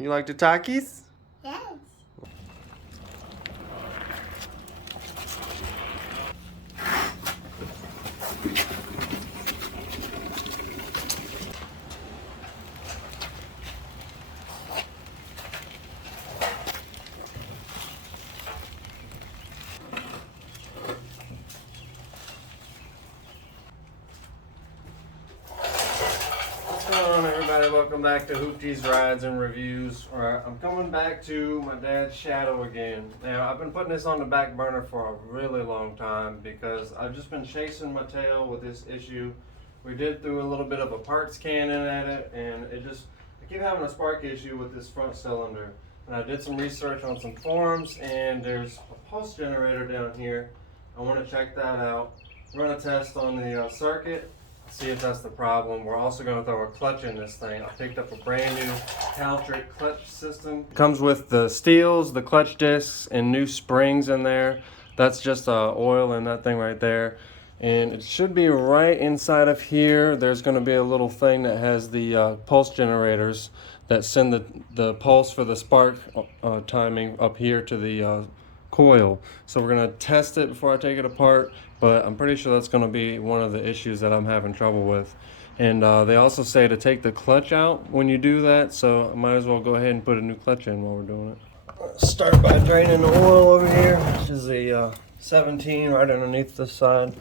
You like the Takis? Yes. What's going on, everybody? Welcome back to Hoopty's Rides and Reviews. Alright, I'm coming back to my dad's Shadow again. Now, I've been putting this on the back burner for a really long time because I've just been chasing my tail with this issue. We did through a little bit of a parts cannon at it, and I keep having a spark issue with this front cylinder. And I did some research on some forums, and there's a pulse generator down here. I want to check that out, run a test on the circuit, see if that's the problem. We're also going to throw a clutch in this thing. I picked up a brand new Caltric clutch system. It comes with the steels, the clutch discs, and new springs in there. That's just oil in that thing right there. And it should be right inside of here. There's going to be a little thing that has the pulse generators that send the pulse for the spark timing up here to the coil. So we're going to test it before I take it apart, but I'm pretty sure that's going to be one of the issues that I'm having trouble with. And they also say to take the clutch out when you do that, so I might as well go ahead and put a new clutch in while we're doing it. Start by draining the oil over here, which is a 17 right underneath this side.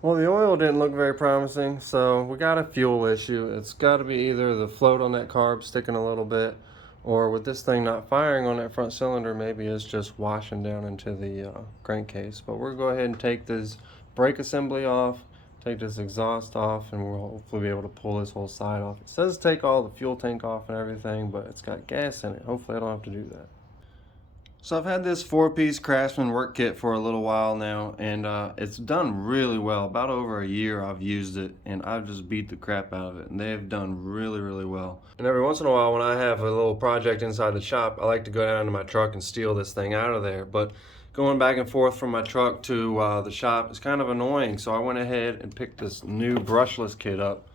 Well, the oil didn't look very promising, so we got a fuel issue. It's got to be either the float on that carb sticking a little bit, or with this thing not firing on that front cylinder, maybe it's just washing down into the crankcase. But we'll go ahead and take this brake assembly off, take this exhaust off, and we'll hopefully be able to pull this whole side off. It says take all the fuel tank off and everything, but it's got gas in it. Hopefully I don't have to do that. So I've had this 4-piece Craftsman work kit for a little while now, and it's done really well. About over a year I've used it, and I've just beat the crap out of it, and they've done really, really well. And every once in a while when I have a little project inside the shop, I like to go down to my truck and steal this thing out of there. But going back and forth from my truck to the shop is kind of annoying, so I went ahead and picked this new brushless kit up.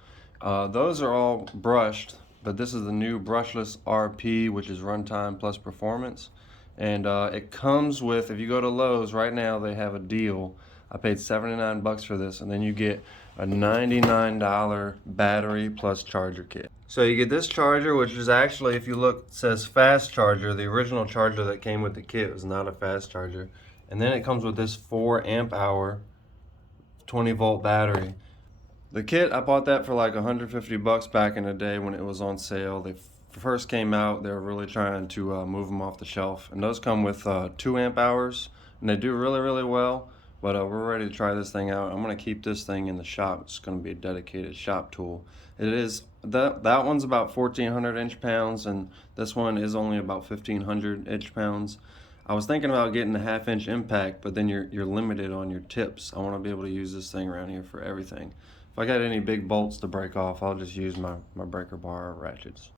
Those are all brushed, but this is the new brushless RP, which is runtime plus performance. And it comes with, if you go to Lowe's right now, they have a deal. I paid 79 bucks for this, and then you get a $99 battery plus charger kit. So you get this charger, which is actually, if you look, it says fast charger. The original charger that came with the kit was not a fast charger. And then it comes with this 4 amp hour 20 volt battery. The kit, I bought that for like 150 bucks back in the day when it was on sale. They first came out, they were really trying to move them off the shelf, and those come with 2 amp hours, and they do really, really well. But we're ready to try this thing out. I'm going to keep this thing in the shop. It's going to be a dedicated shop tool. It is that one's about 1,400 inch-pounds, and this one is only about 1,500 inch-pounds. I was thinking about getting a 1/2 inch impact, but then you're limited on your tips. I want to be able to use this thing around here for everything. If I got any big bolts to break off, I'll just use my breaker bar or ratchets.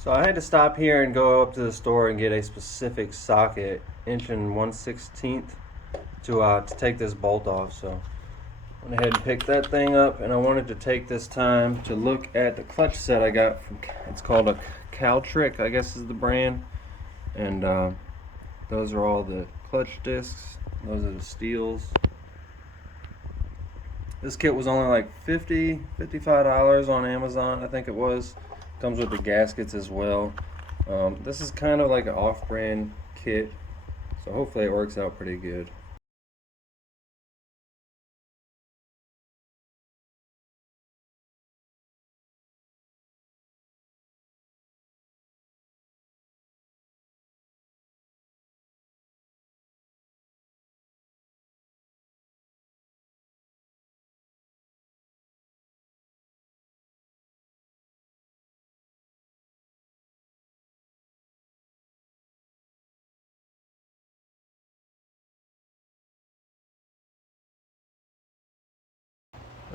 So I had to stop here and go up to the store and get a specific socket, 1/1/16", to take this bolt off. So I went ahead and picked that thing up, and I wanted to take this time to look at the clutch set I got from, it's called a Caltric, I guess is the brand. And those are all the clutch discs, those are the steels. This kit was only like $55 on Amazon, I think it was. Comes with the gaskets as well. This is kind of like an off-brand kit, so hopefully it works out pretty good.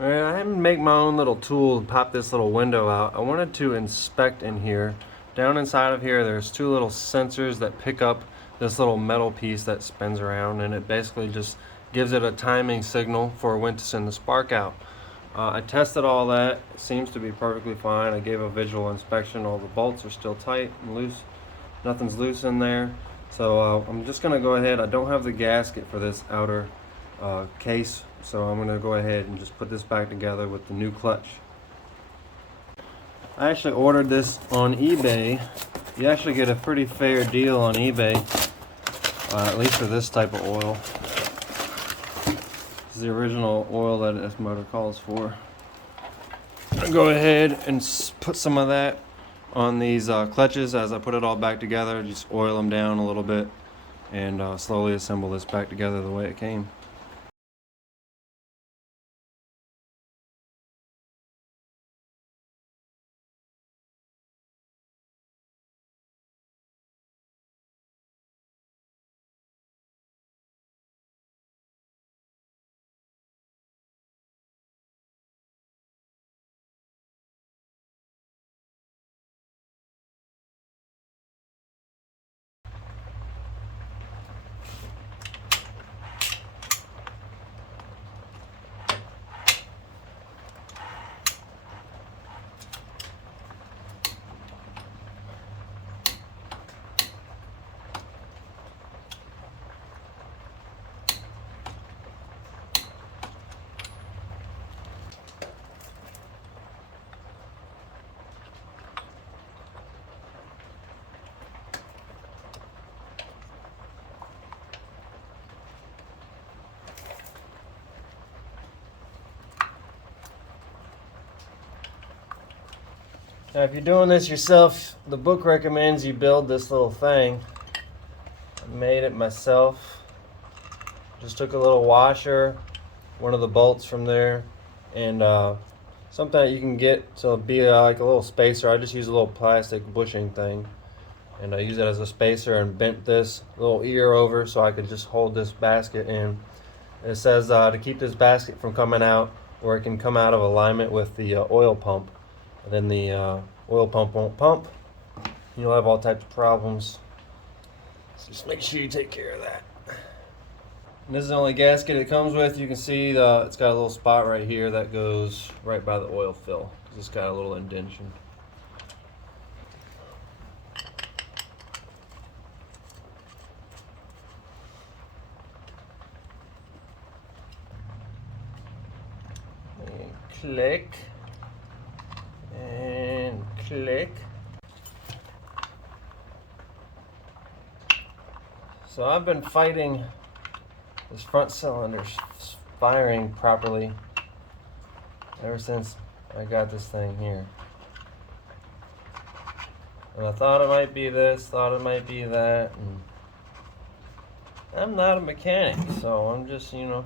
Alright, I had to make my own little tool to pop this little window out. I wanted to inspect in here. Down inside of here, there's two little sensors that pick up this little metal piece that spins around, and it basically just gives it a timing signal for when to send the spark out. I tested all that. It seems to be perfectly fine. I gave a visual inspection. All the bolts are still tight and loose. Nothing's loose in there. So I'm just going to go ahead. I don't have the gasket for this outer case, so I'm going to go ahead and just put this back together with the new clutch. I actually ordered this on eBay. You actually get a pretty fair deal on eBay, at least for this type of oil. This is the original oil that this motor calls for. I'm going to go ahead and put some of that on these clutches as I put it all back together. Just oil them down a little bit and slowly assemble this back together the way it came. Now, if you're doing this yourself, the book recommends you build this little thing. I made it myself. Just took a little washer, one of the bolts from there, and something that you can get to be like a little spacer. I just use a little plastic bushing thing, and I use it as a spacer and bent this little ear over so I could just hold this basket in. And it says to keep this basket from coming out, or it can come out of alignment with the oil pump. And then the oil pump won't pump. You'll have all types of problems. So just make sure you take care of that. And this is the only gasket it comes with. You can see it's got a little spot right here that goes right by the oil fill. It's got a little indentation. And click. And click. So I've been fighting this front cylinder firing properly ever since I got this thing here. And I thought it might be this, thought it might be that, and I'm not a mechanic, so I'm just, shooting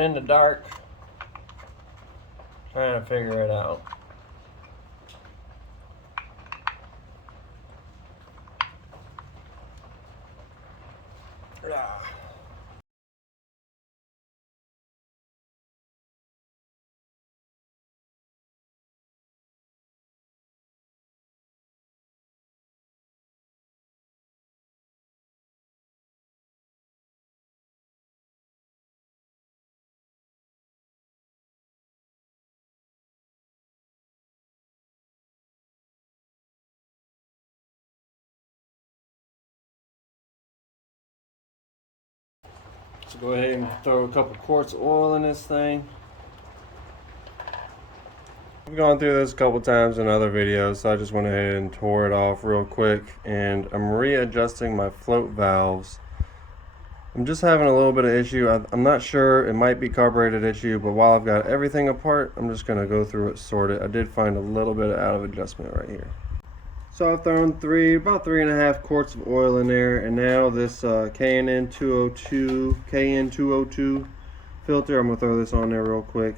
in the dark, trying to figure it out. So go ahead and throw a couple quarts of oil in this thing. I've gone through this a couple times in other videos, so I just went ahead and tore it off real quick, and I'm readjusting my float valves. I'm just having a little bit of issue. I'm not sure, it might be carbureted issue, but while I've got everything apart, I'm just going to go through it, sort it. I did find a little bit of out of adjustment right here. So I've thrown about 3.5 quarts of oil in there, and now this KN 202 filter, I'm going to throw this on there real quick.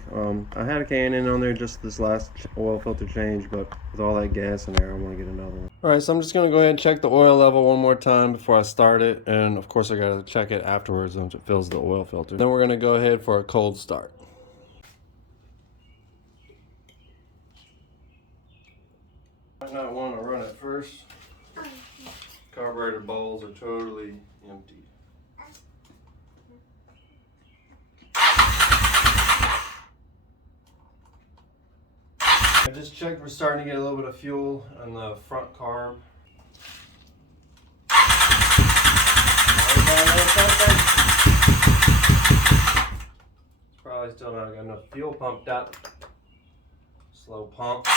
I had a KN on there just this last oil filter change, but with all that gas in there, I want to get another one. Alright, so I'm just going to go ahead and check the oil level one more time before I start it, and of course I got to check it afterwards once it fills the oil filter. Then we're going to go ahead for a cold start. Might not want to run it first. Carburetor bowls are totally empty. I just checked, we're starting to get a little bit of fuel on the front carb. Probably still not got enough fuel pumped up. Slow pump.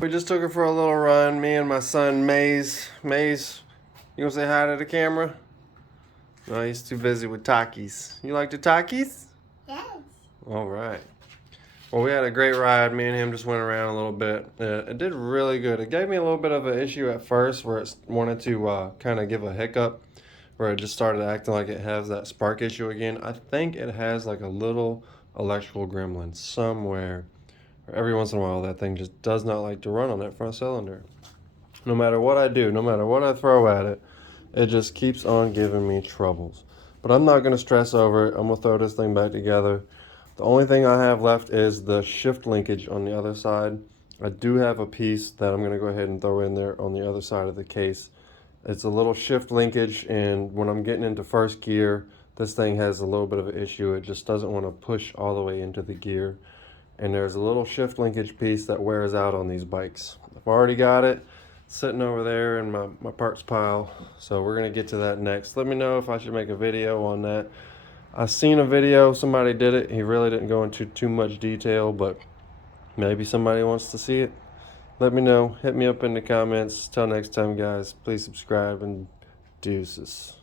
We just took her for a little run, me and my son Maze. Maze, you gonna say hi to the camera? No, he's too busy with Takis. You like the Takis? Yes. All right. Well, we had a great ride. Me and him just went around a little bit. It did really good. It gave me a little bit of an issue at first where it wanted to kind of give a hiccup, where it just started acting like it has that spark issue again. I think it has like a little electrical gremlin somewhere. Every once in a while, that thing just does not like to run on that front cylinder. No matter what I do, no matter what I throw at it, it just keeps on giving me troubles. But I'm not going to stress over it. I'm going to throw this thing back together. The only thing I have left is the shift linkage on the other side. I do have a piece that I'm going to go ahead and throw in there on the other side of the case. It's a little shift linkage, and when I'm getting into first gear, this thing has a little bit of an issue. It just doesn't want to push all the way into the gear. And there's a little shift linkage piece that wears out on these bikes. I've already got it sitting over there in my parts pile, so we're going to get to that next. Let me know if I should make a video on that. I seen a video, somebody did it. He really didn't go into too much detail, but maybe somebody wants to see it. Let me know. Hit me up in the comments. Till next time, guys, please subscribe and deuces.